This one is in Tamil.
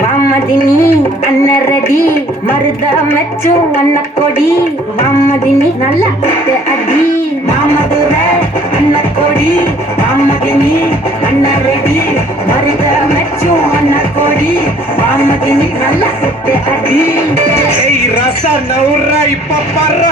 வாமதினி அன்னரடி மருத மெச்சும் அன்ன கொடி வாமதினி நல்ல அடி மாமதுர அன்ன கொடி வாமதினி அன்னரடி மருத மெச்சும் அன்ன கொடி வாமதினி நல்ல அடி ரச நவுற இப்ப பர்ற